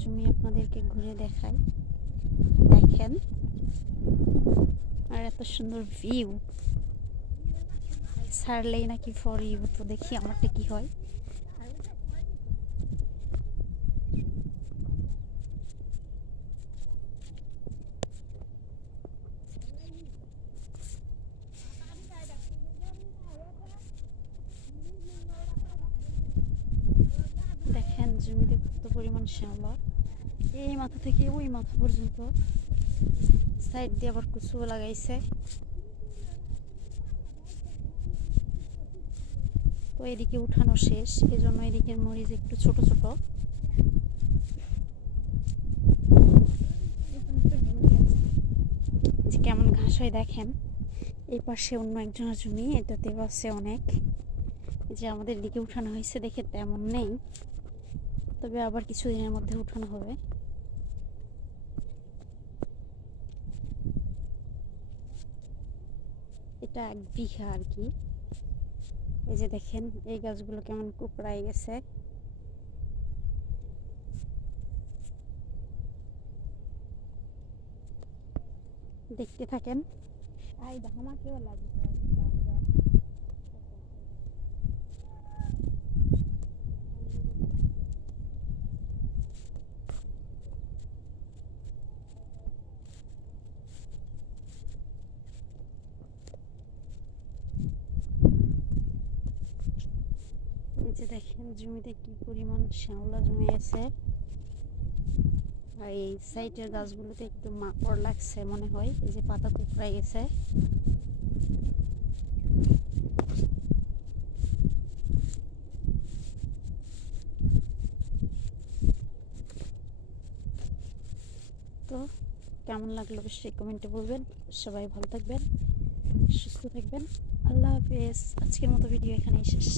জমি আপনাদেরকে ঘুরে দেখাই। দেখেন, আর এত সুন্দর ভিউ, ছাড়লেই নাকি ফর ইউ। তো দেখি আমারটা কি হয়। দেখেন জমিতে কত পরিমাণ শ্যাওলা, এই মাথা থেকে ওই মাথা পর্যন্ত। সাইড দিয়ে আবার কুচুও লাগাইছে। তো এদিকে উঠানো শেষ, এজন্য এদিকের মরিচ একটু ছোট ছোট। যে কেমন ঘাস হয় দেখেন। এই পাশে অন্য একজনের জমি, এটাতেও আছে অনেক। যে আমাদের দিকে উঠানো হয়েছে দেখে তেমন নেই, তবে আবার কিছুদিনের মধ্যে উঠানো হবে। এটা 1 বিঘা আর কি। এই যে দেখেন এই গাছগুলো কেমন কুকড়ায় গেছে। দেখতে থাকেন। এই যে দেখেন জমিতে কি পরিমাণ শ্যাওলা জমে আছে। আর এই সাইডের গাছগুলোতে একটু মাকড় লাগছে মনে হয়, এই যে পাতা কুকড়ায় গেছে। তো কেমন লাগলো অবশ্যই কমেন্টে বলবেন। সবাই ভালো থাকবেন, সুস্থ থাকবেন। আল্লাহ হাফেজ। আজকের মতো ভিডিও এখানেই শেষ।